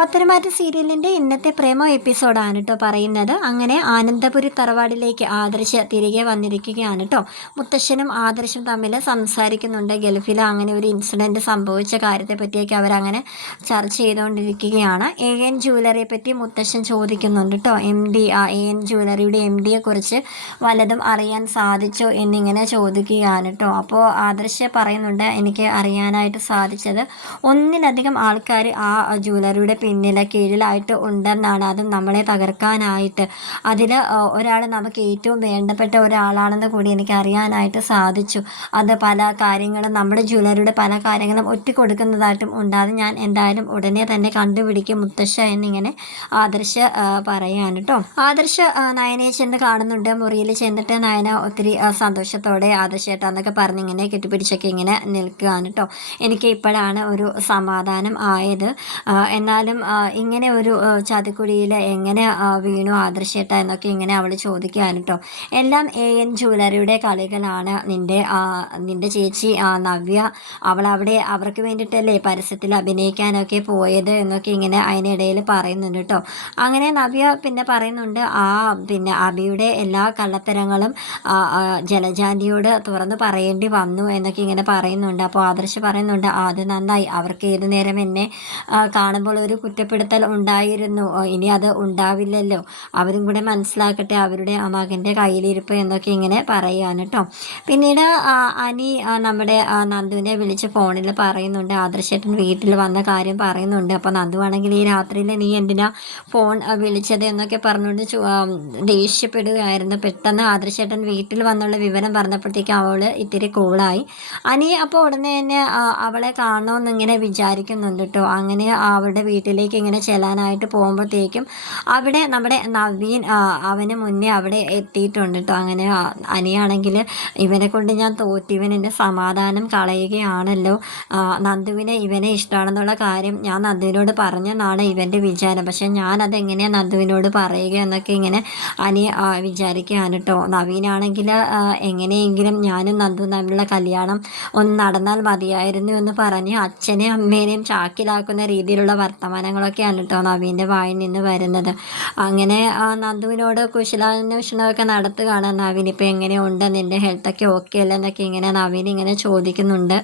പത്തനംമാറ്റ സീരിയലിന്റെ ഇന്നത്തെ പ്രേമ എപ്പിസോഡാണ് കേട്ടോ പറയുന്നത്. അങ്ങനെ ആനന്ദപുരി തറവാടിലേക്ക് ആദർശ് തിരികെ വന്നിരിക്കുകയാണ് കേട്ടോ മുത്തശ്ശനും ആദർശും തമ്മിൽ സംസാരിക്കുന്നുണ്ട്. ഗൾഫിൽ അങ്ങനെ ഒരു ഇൻസിഡന്റ് സംഭവിച്ച കാര്യത്തെ പറ്റിയൊക്കെ അവരങ്ങനെ ചർച്ച ചെയ്തുകൊണ്ടിരിക്കുകയാണ് എ എൻ ജുവലറിയെ പറ്റി മുത്തശ്ശൻ ചോദിക്കുന്നുണ്ട് കേട്ടോ എം ഡി ആ എ എൻ ജുവലറിയുടെ എം ഡിയെക്കുറിച്ച് വല്ലതും അറിയാൻ സാധിച്ചോ എന്നിങ്ങനെ ചോദിക്കുകയാണ് കേട്ടോ അപ്പോൾ ആദർശ് പറയുന്നുണ്ട് എനിക്ക് അറിയാനായിട്ട് സാധിച്ചത് ഒന്നിലധികം ആൾക്കാർ ആ ജുവലറിയുടെ പിന്നിൽ കീഴിലായിട്ട് ഉണ്ടെന്നാണ് അതും നമ്മളെ തകർക്കാനായിട്ട്. അതിൽ ഒരാൾ നമുക്ക് ഏറ്റവും വേണ്ടപ്പെട്ട ഒരാളാണെന്ന് കൂടി എനിക്ക് അറിയാനായിട്ട് സാധിച്ചു. അത് പല കാര്യങ്ങളും നമ്മുടെ ജ്വല്ലറിയുടെ പല കാര്യങ്ങളും ഒറ്റിക്കൊടുക്കുന്നതായിട്ടും ഉണ്ടാകും. ഞാൻ എന്തായാലും ഉടനെ തന്നെ കണ്ടുപിടിക്കും മുത്തശ്ശ എന്നിങ്ങനെ ആദർശ പറയാണ് കേട്ടോ. ആദർശ നയനയെ ചെന്ന് കാണുന്നുണ്ട്. മുറിയിൽ ചെന്നിട്ട് നയന ഒത്തിരി സന്തോഷത്തോടെ ആദർശേട്ടാന്നൊക്കെ പറഞ്ഞിങ്ങനെ കെട്ടിപ്പിടിച്ചൊക്കെ ഇങ്ങനെ നിൽക്കുകയാണ് കേട്ടോ. എനിക്ക് ഇപ്പോഴാണ് ഒരു സമാധാനം ആയത്. എന്നാലും ഇങ്ങനെ ഒരു ചതിക്കുഴിയിൽ എങ്ങനെ വീണു ആദർശേട്ട എന്നൊക്കെ ഇങ്ങനെ അവൾ ചോദിക്കുകയാണ് കേട്ടോ എല്ലാം എ എൻ ജ്വല്ലറിയുടെ കളികളാണ് നിന്റെ നിന്റെ ചേച്ചി നവ്യ. അവൾ അവിടെ അവർക്ക് വേണ്ടിയിട്ടല്ലേ പരസ്യത്തിൽ അഭിനയിക്കാനൊക്കെ പോയത് എന്നൊക്കെ ഇങ്ങനെ അതിനിടയിൽ പറയുന്നുണ്ട് കേട്ടോ അങ്ങനെ നവ്യ പിന്നെ പറയുന്നുണ്ട് ആ പിന്നെ അബിയുടെ എല്ലാ കള്ളത്തരങ്ങളും ജലജാന്തിയോട് തുറന്ന് പറയേണ്ടി വന്നു എന്നൊക്കെ ഇങ്ങനെ പറയുന്നുണ്ട്. അപ്പോൾ ആദർശ് പറയുന്നുണ്ട് അത് നന്നായി അവർക്ക് ഏതു നേരം എന്നെ കാണുമ്പോൾ ഒരു കുറ്റപ്പെടുത്തൽ ഉണ്ടായിരുന്നു. ഇനി അത് ഉണ്ടാവില്ലല്ലോ. അവരും കൂടെ മനസ്സിലാക്കട്ടെ അവരുടെ മകന്റെ കയ്യിലിരിപ്പ് എന്നൊക്കെ ഇങ്ങനെ പറയുകയാണ് കേട്ടോ പിന്നീട് അനി നമ്മുടെ നന്ദുവിനെ വിളിച്ച് ഫോണിൽ പറയുന്നുണ്ട്. ആദർശേട്ടൻ വീട്ടിൽ വന്ന കാര്യം പറയുന്നുണ്ട്. അപ്പോൾ നന്ദു ആണെങ്കിൽ ഈ രാത്രിയിൽ നീ എന്തിനാ ഫോൺ വിളിച്ചത് എന്നൊക്കെ പറഞ്ഞുകൊണ്ട് ദേഷ്യപ്പെടുകയായിരുന്നു. പെട്ടെന്ന് ആദർശേട്ടൻ വീട്ടിൽ വന്നുള്ള വിവരം പറഞ്ഞപ്പോഴത്തേക്കും അവൾ ഇത്തിരി കൂളായി. അനി അപ്പോൾ ഉടനെ തന്നെ അവളെ കാണണമെന്നിങ്ങനെ വിചാരിക്കുന്നുണ്ട് കേട്ടോ അങ്ങനെ അവളുടെ വീട്ടിലേക്ക് ഇങ്ങനെ ചെല്ലാനായിട്ട് പോകുമ്പോഴത്തേക്കും അവിടെ നമ്മുടെ നവീൻ അവന് മുന്നേ അവിടെ എത്തിയിട്ടുണ്ട് കേട്ടോ. അങ്ങനെ അനിയാണെങ്കിൽ ഇവനെ കൊണ്ട് ഞാൻ തോറ്റി. ഇവൻ എന്റെ സമാധാനം കളയുകയാണല്ലോ. നന്ദുവിനെ ഇവനെ ഇഷ്ടമാണെന്നുള്ള കാര്യം ഞാൻ നന്ദുവിനോട് പറഞ്ഞെന്നാണ് ഇവന്റെ വിചാരം. പക്ഷെ ഞാനത് എങ്ങനെയാണ് നന്ദുവിനോട് പറയുക എന്നൊക്കെ ഇങ്ങനെ അനി വിചാരിക്കുകയാണ് കേട്ടോ. നവീനാണെങ്കിൽ എങ്ങനെയെങ്കിലും ഞാനും നന്ദു തമ്മിലുള്ള കല്യാണം ഒന്ന് നടന്നാൽ മതിയായിരുന്നു എന്ന് പറഞ്ഞ് അച്ഛനെയും അമ്മേനെയും ചാക്കിലാക്കുന്ന രീതിയിലുള്ള വർത്തമാനങ്ങളൊക്കെയാണ് കേട്ടോ നവീന്റെ വായിൽ നിന്ന് വരുന്നത്. അങ്ങനെ ആ നന്ദുവിനോട് കുശലാന്വേഷണമൊക്കെ നടത്തുകയാണ് നവീൻ. ഇപ്പോൾ എങ്ങനെയുണ്ട്? നിന്റെ ഹെൽത്തൊക്കെ ഓക്കെ അല്ലേ? എന്നൊക്കെ ഇങ്ങനെ നവീൻ ഇങ്ങനെ ചോദിക്കുന്നുണ്ട്.